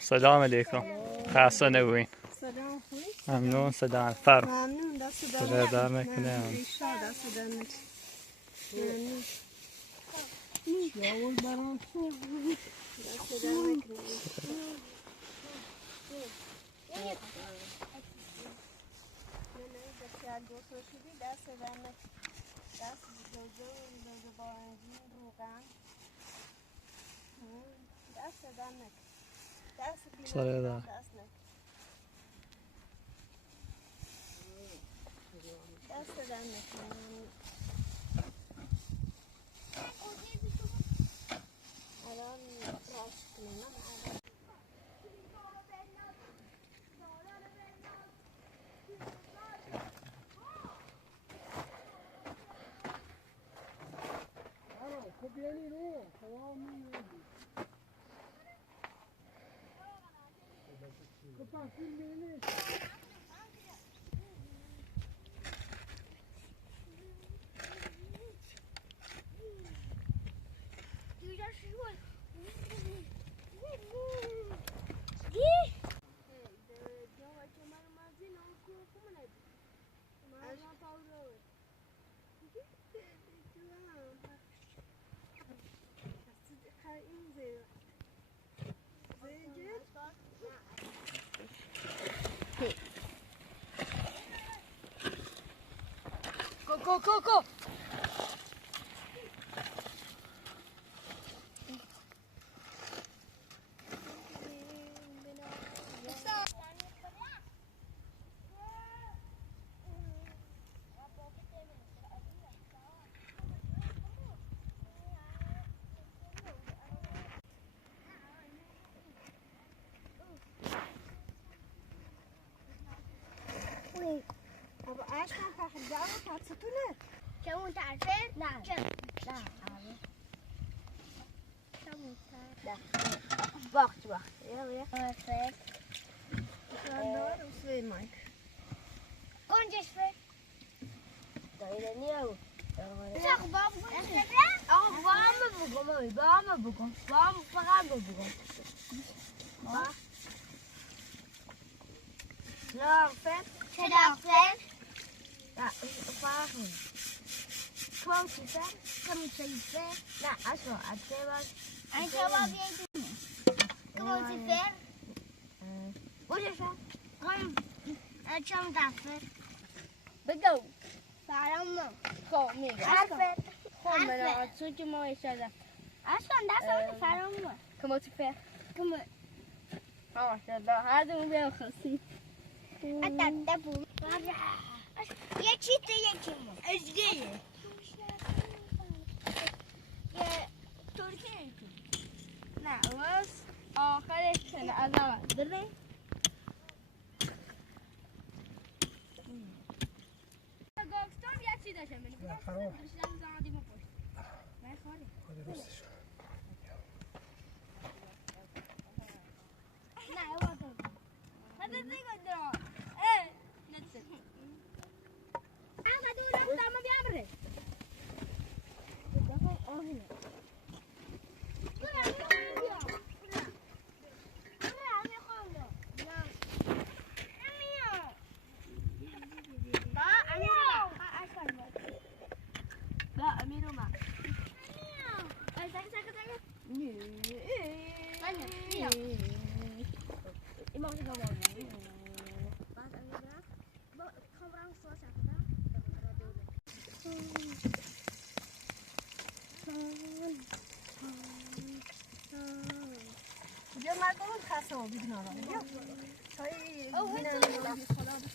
سلام علیکم. خسته نباشین. سلام خوبی؟ ممنون. صدا فرم. ممنون. دست در نکنه. بیشتر دست در نکنه. ممنون. شاول برام دست در نکنه. دست در نکنه. دست دوزه بارنجی روغن. دست در نکنه. سره دار. دست در نکنه. الان راست کنم. Go. طب عشان تحجبه تحطونه كم تعرفين؟ نعم. لا لا وقت يلا دار وسوي مايك كون جسفه دايرني او بام فقط بگم شرافت لا فاهم كم شيفه لا اسمع اتبع انت بابي كم شيفه وش كم كم تعرف بقول سلام قومي عارفه هم انا صوتي ما يشاله اصلا ده سلام كم شيفه كم ما شاء الله هذا 150 اتدبو يا چیته ازدی ترکیه نه بس آخرش کنه از اول درنی گفتم یه چی داشتم من خراب داشتم زادی ما پشت من خاله نه واتو هذا زي قدران ايه نتسل انا دولة ما بيعمره لا أمير وما جمع کنم خسته و بیدنارم هاي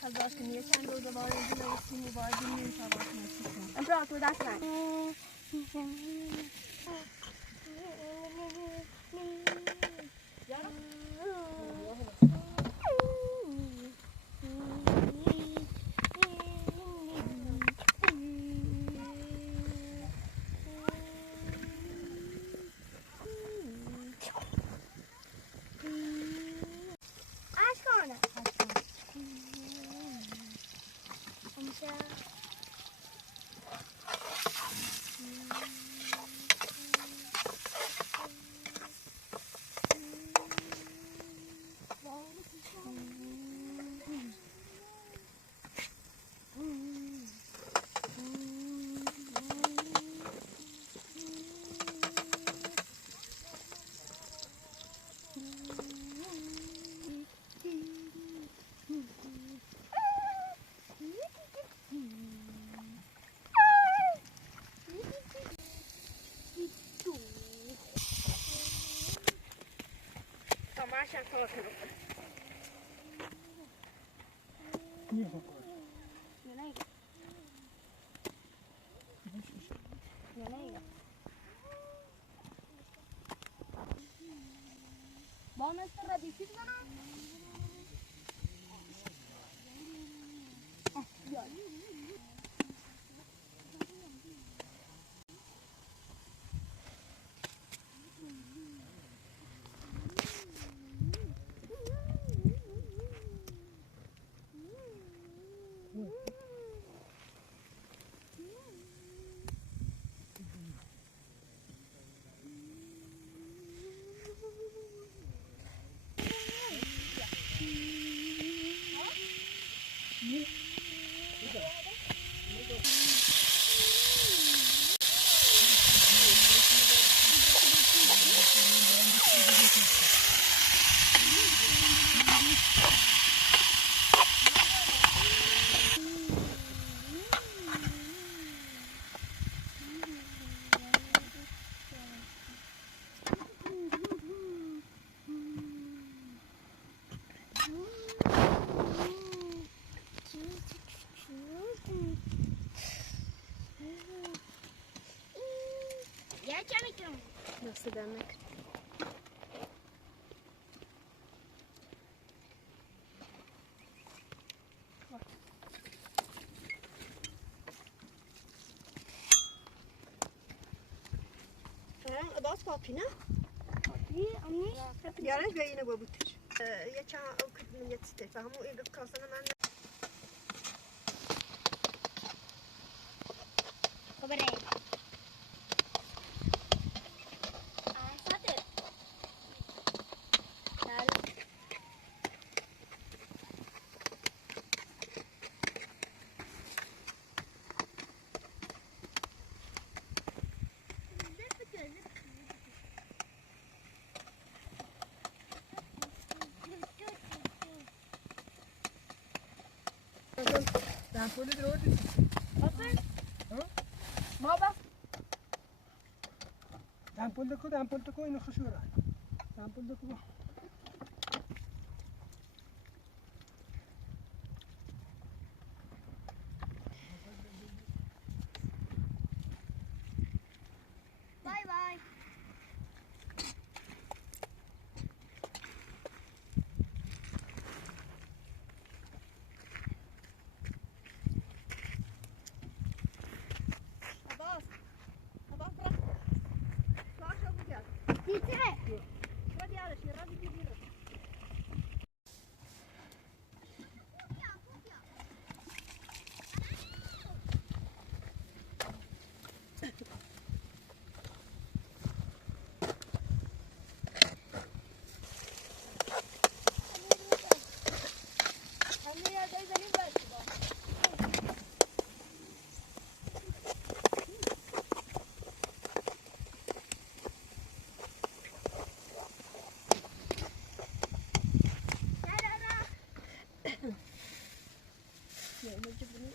خلاص کنی چند روز بعد اینجا نوشتیم و باید این سوار کنیم. امروز تو دست من. عشان صوت الأخرى. Bonus para di situ mana? Ya. Nasıl demek? باز پاپی نه؟ پاپی امی؟ دیارش به اینه بودش. یه چند او کدوم یه تیته فهمو این کاسه من. خبره. Ampul itu road. Apa? Huh? Mau bas? ampul tu ini khusyura. Ampul tu. Bye bye.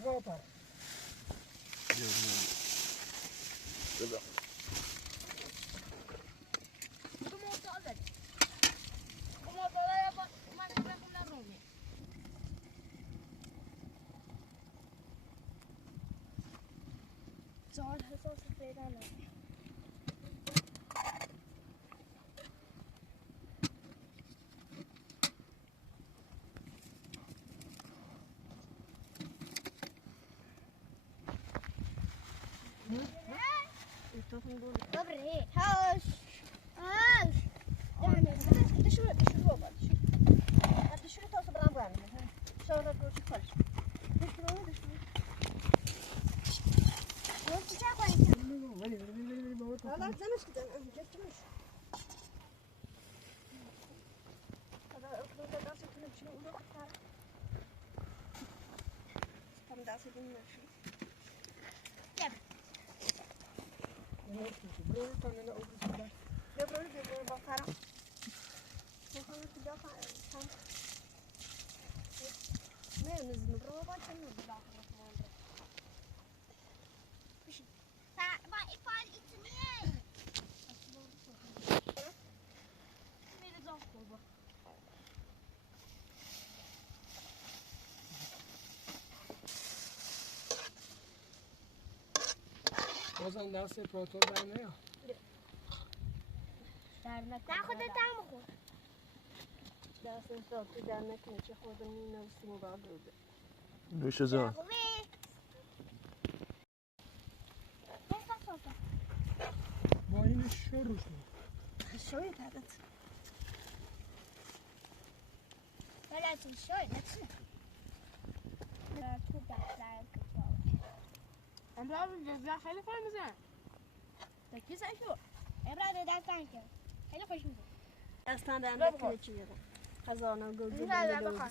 Berapa? زاد حساس پیدا نمیشه. Dobre, hoş. Hoş. Yani, düşürü baba. Düşürü tozu bana bu yani. Sonra bu çıkar. Düşürü. Ne çıkacak var? Allah canım sıkıdan. Götürmüş. Kadar okulda dans etmek için uzak tutar. Tam dans edilmiyor şu. Yap. برو تا نه او بسیار. Göbürü bakarım. Bakalım sıcak kan. Ne nizmi bro bakın ne bir bakın. Ben ifade etmeye. Beni zor oldu. بازم دست پراتور در نیا. Dernek. Ben خودتم بخور. Dersin saatte dernek ne çek oradan yine üstüne bağlıyordu. نوش جان با این شروع شد. Şöyle tadet. Böyle şöyle. Çok güzel. امرأة الجزاء خیلی خوش میزن. تکی شو. Emrah deden ki. Hele hoş musun? اصلا در نکنه چی بیارم. خزانه گل نه، نه، بخواه.